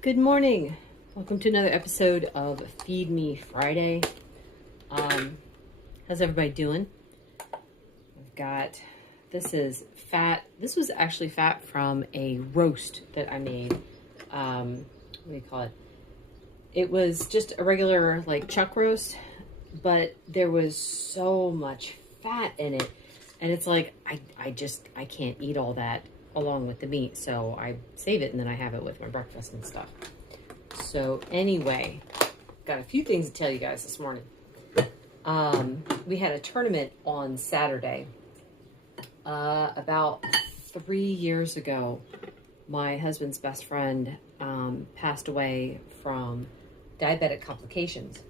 Good morning. Welcome to another episode of Feed Me Friday. How's everybody doing? I've got, this is fat. This was actually fat from a roast that I made. What do you call it? It was just a regular like chuck roast, but there was so much fat in it. And it's like, I can't eat all that along with the meat. So I save it and then I have it with my breakfast and stuff. So anyway, got a few things to tell you guys this morning. We had a tournament on Saturday. About 3 years ago, my husband's best friend passed away from diabetic complications.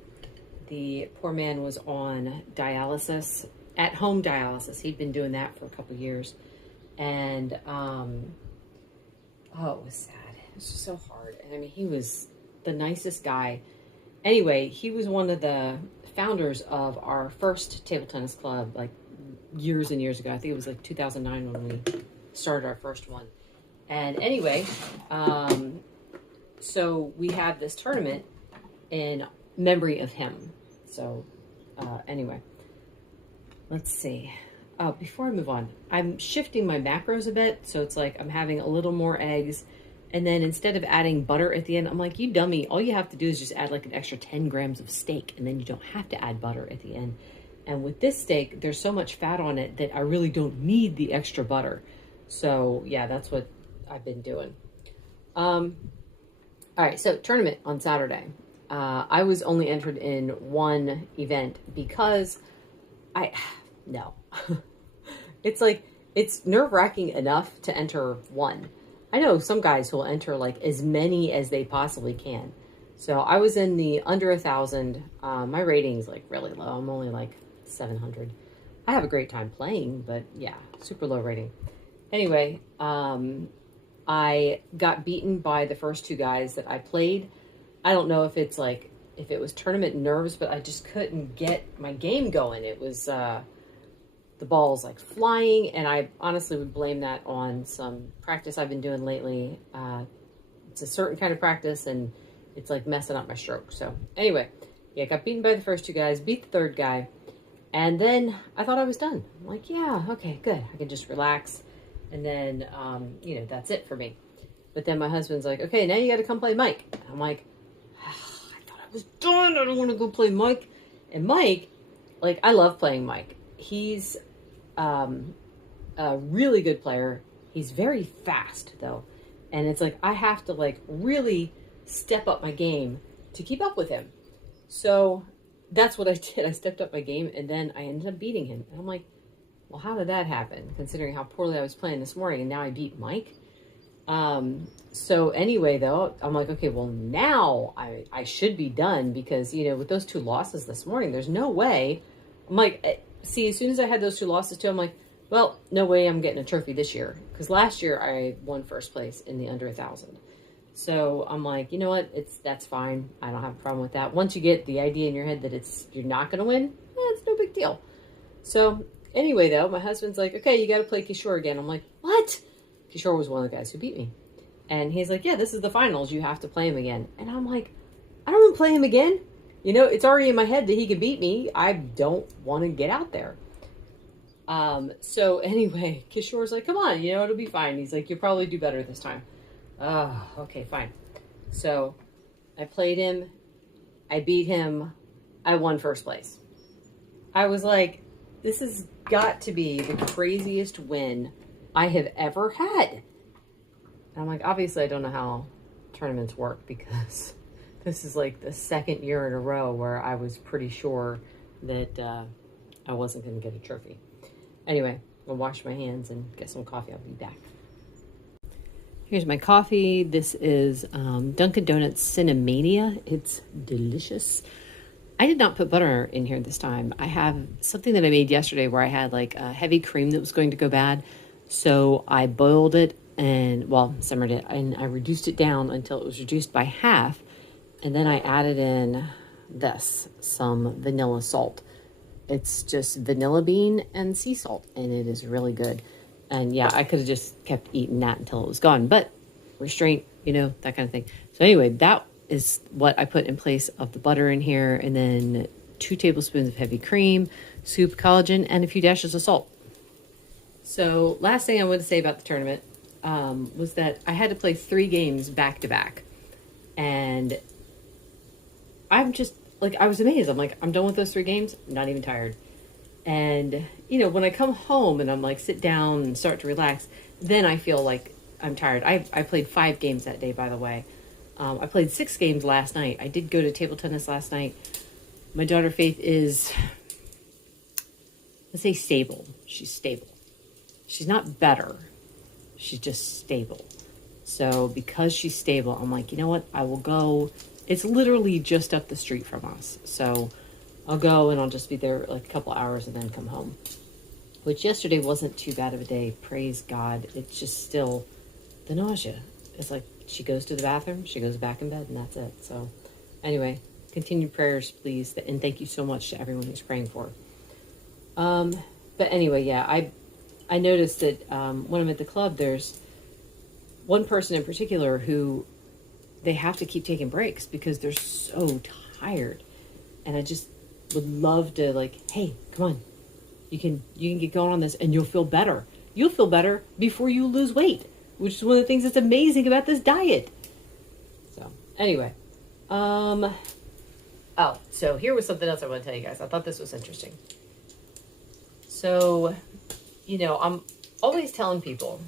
The poor man was on dialysis, at-home dialysis. He'd been doing that for a couple years. And, it was sad. It was just so hard. And I mean, he was the nicest guy. Anyway, he was one of the founders of our first table tennis club, like years and years ago. I think it was like 2009 when we started our first one. And anyway, so we had this tournament in memory of him. So, anyway, let's see. Before I move on, I'm shifting my macros a bit. So it's like I'm having a little more eggs. And then instead of adding butter at the end, I'm like, you dummy. All you have to do is just add like an extra 10 grams of steak. And then you don't have to add butter at the end. And with this steak, there's so much fat on it that I really don't need the extra butter. So yeah, that's what I've been doing. All right, so tournament on Saturday. I was only entered in one event because no. It's like, it's nerve-wracking enough to enter one. I know some guys who will enter like as many as they possibly can. So I was in the under 1,000. My rating's like really low. I'm only like 700. I have a great time playing, but yeah, super low rating. Anyway, I got beaten by the first two guys that I played. I don't know if it's like, if it was tournament nerves, but I just couldn't get my game going. It was, the ball's like flying, and I honestly would blame that on some practice I've been doing lately. It's a certain kind of practice, and it's like messing up my stroke. So anyway, yeah, got beaten by the first two guys, beat the third guy, and then I thought I was done. I'm like, yeah, okay, good. I can just relax, and then, that's it for me. But then my husband's like, okay, now you got to come play Mike. I'm like, I thought I was done. I don't want to go play Mike. And Mike, like, I love playing Mike. He's a really good player. He's very fast though. And it's like, I have to like really step up my game to keep up with him. So that's what I did. I stepped up my game and then I ended up beating him. And I'm like, well, how did that happen? Considering how poorly I was playing this morning and now I beat Mike. So anyway, though, I'm like, okay, well now I should be done because, with those two losses this morning, there's no way. I'm like, see, as soon as I had those two losses too, I'm like, well, no way I'm getting a trophy this year. Because last year I won first place in the under 1,000. So I'm like, you know what? That's fine. I don't have a problem with that. Once you get the idea in your head that you're not going to win, it's no big deal. So anyway, though, my husband's like, okay, you got to play Kishore again. I'm like, what? Kishore was one of the guys who beat me. And he's like, yeah, this is the finals. You have to play him again. And I'm like, I don't want to play him again. It's already in my head that he could beat me. I don't want to get out there. So anyway, Kishore's like, come on, it'll be fine. He's like, you'll probably do better this time. Okay, fine. So I played him. I beat him. I won first place. I was like, this has got to be the craziest win I have ever had. And I'm like, obviously I don't know how tournaments work because this is like the second year in a row where I was pretty sure that I wasn't going to get a trophy. Anyway, I'll wash my hands and get some coffee. I'll be back. Here's my coffee. This is Dunkin' Donuts Cinnamania. It's delicious. I did not put butter in here this time. I have something that I made yesterday where I had like a heavy cream that was going to go bad. So I boiled it and, simmered it, and I reduced it down until it was reduced by half. And then I added in some vanilla salt. It's just vanilla bean and sea salt, and it is really good. And yeah, I could have just kept eating that until it was gone. But restraint, that kind of thing. So anyway, that is what I put in place of the butter in here, and then 2 tablespoons of heavy cream, soup, collagen, and a few dashes of salt. So last thing I want to say about the tournament was that I had to play 3 games back to back. And I'm just, like, I was amazed. I'm like, I'm done with those 3 games. I'm not even tired. And, when I come home and I'm like, sit down and start to relax, then I feel like I'm tired. I played 5 games that day, by the way. I played 6 games last night. I did go to table tennis last night. My daughter Faith is, let's say, stable. She's stable. She's not better. She's just stable. So because she's stable, I'm like, you know what? I will go. It's literally just up the street from us. So I'll go and I'll just be there like a couple hours and then come home. Which yesterday wasn't too bad of a day. Praise God. It's just still the nausea. It's like she goes to the bathroom, she goes back in bed, and that's it. So anyway, continued prayers, please. And thank you so much to everyone who's praying for her. But anyway, yeah, I noticed that when I'm at the club, there's one person in particular who they have to keep taking breaks because they're so tired. And I just would love to, like, hey, come on. You can get going on this and you'll feel better. You'll feel better before you lose weight, which is one of the things that's amazing about this diet. So anyway, so here was something else I want to tell you guys. I thought this was interesting. So, I'm always telling people,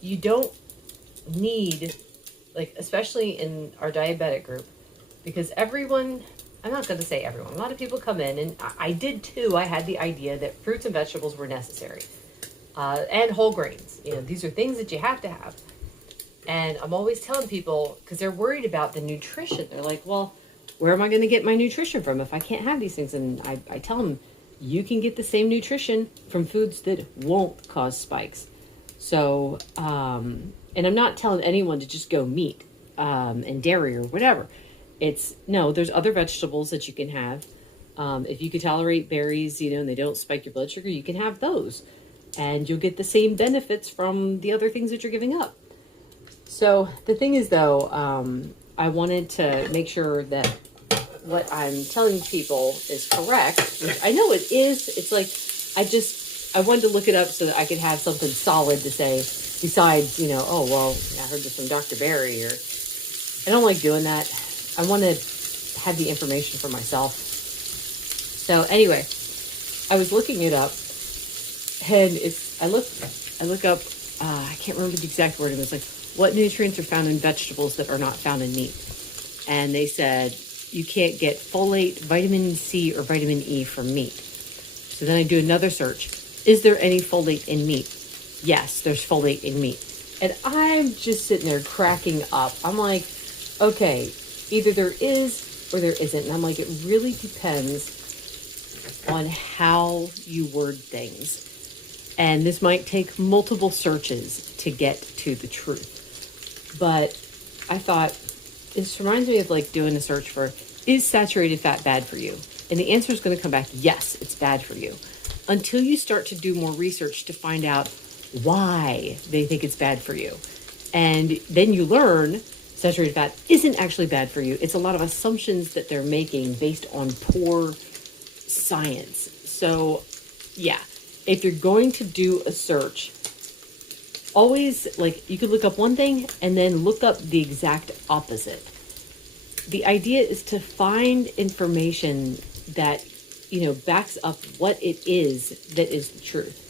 you don't need, like, especially in our diabetic group, because everyone, I'm not going to say everyone, a lot of people come in, and I did too. I had the idea that fruits and vegetables were necessary, and whole grains. These are things that you have to have. And I'm always telling people, because they're worried about the nutrition. They're like, well, where am I going to get my nutrition from if I can't have these things? And I tell them, you can get the same nutrition from foods that won't cause spikes. So, and I'm not telling anyone to just go meat and dairy or whatever. There's other vegetables that you can have. If you can tolerate berries, and they don't spike your blood sugar, you can have those. And you'll get the same benefits from the other things that you're giving up. So the thing is, though, I wanted to make sure that what I'm telling people is correct, which I know it is. It's like, I wanted to look it up so that I could have something solid to say besides, oh, well, I heard this from Dr. Barry, or I don't like doing that. I want to have the information for myself. So anyway, I was looking it up, and I look up, I can't remember the exact word. It was like, what nutrients are found in vegetables that are not found in meat? And they said, you can't get folate, vitamin C, or vitamin E from meat. So then I do another search. Is there any folate in meat? Yes, there's folate in meat. And I'm just sitting there cracking up. I'm like, okay, either there is or there isn't. And I'm like, it really depends on how you word things. And this might take multiple searches to get to the truth. But I thought, this reminds me of like doing a search for, is saturated fat bad for you? And the answer is going to come back, yes, it's bad for you. Until you start to do more research to find out why they think it's bad for you. And then you learn saturated fat isn't actually bad for you. It's a lot of assumptions that they're making based on poor science. So yeah, if you're going to do a search, always, like, you could look up one thing and then look up the exact opposite. The idea is to find information that, backs up what it is that is the truth.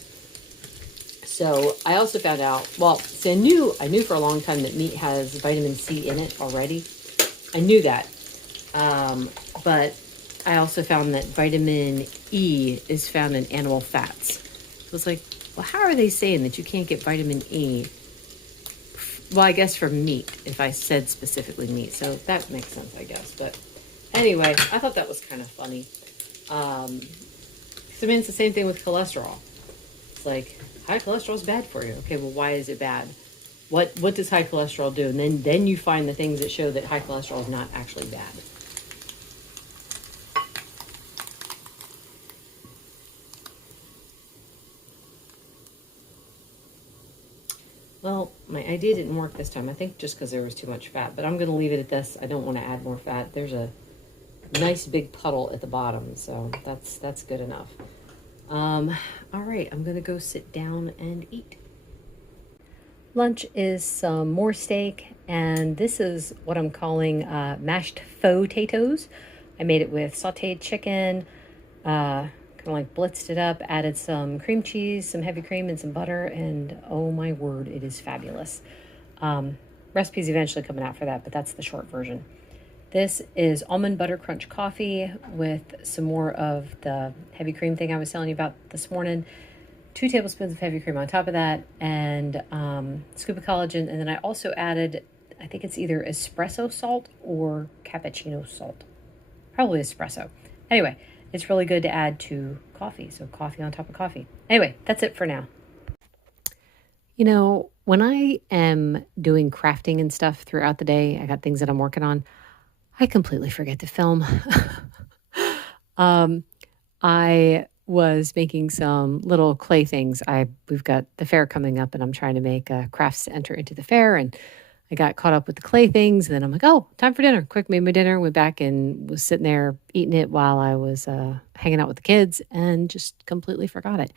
So I also found out, I knew for a long time that meat has vitamin C in it already. I knew that. But I also found that vitamin E is found in animal fats. I was like, well, how are they saying that you can't get vitamin E? Well, I guess from meat, if I said specifically meat. So that makes sense, I guess. But anyway, I thought that was kind of funny. Because, it's the same thing with cholesterol. It's like, high cholesterol is bad for you. Okay, well, why is it bad? What does high cholesterol do? And then you find the things that show that high cholesterol is not actually bad. Well, my idea didn't work this time. I think just because there was too much fat, but I'm going to leave it at this. I don't want to add more fat. There's a nice big puddle at the bottom, so that's good enough. All right, I'm going to go sit down and eat. Lunch is some more steak, and this is what I'm calling mashed faux potatoes. I made it with sauteed chicken, kind of like blitzed it up, added some cream cheese, some heavy cream, and some butter, and oh my word, it is fabulous. Recipe's eventually coming out for that, but that's the short version. This is almond butter crunch coffee with some more of the heavy cream thing I was telling you about this morning. 2 tablespoons of heavy cream on top of that, and scoop of collagen. And then I also added, I think it's either espresso salt or cappuccino salt. Probably espresso. Anyway, it's really good to add to coffee. So coffee on top of coffee. Anyway, that's it for now. You know, when I am doing crafting and stuff throughout the day, I got things that I'm working on, I completely forget to film. I was making some little clay things. We've got the fair coming up, and I'm trying to make crafts to enter into the fair, and I got caught up with the clay things, and then I'm like, oh, time for dinner. Quick, made my dinner, went back and was sitting there eating it while I was hanging out with the kids, and just completely forgot it.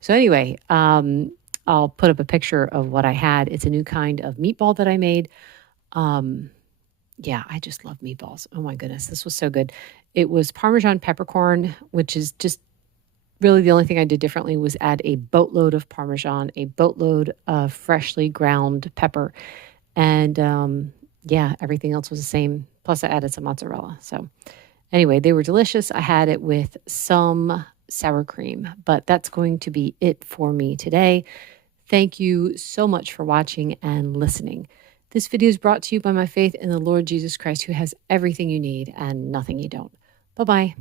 So anyway, I'll put up a picture of what I had. It's a new kind of meatball that I made. Yeah, I just love meatballs. Oh my goodness, this was so good. It was Parmesan peppercorn, which is just really the only thing I did differently was add a boatload of Parmesan, a boatload of freshly ground pepper. And yeah, everything else was the same. Plus I added some mozzarella. So anyway, they were delicious. I had it with some sour cream, but that's going to be it for me today. Thank you so much for watching and listening. This video is brought to you by my faith in the Lord Jesus Christ, who has everything you need and nothing you don't. Bye-bye.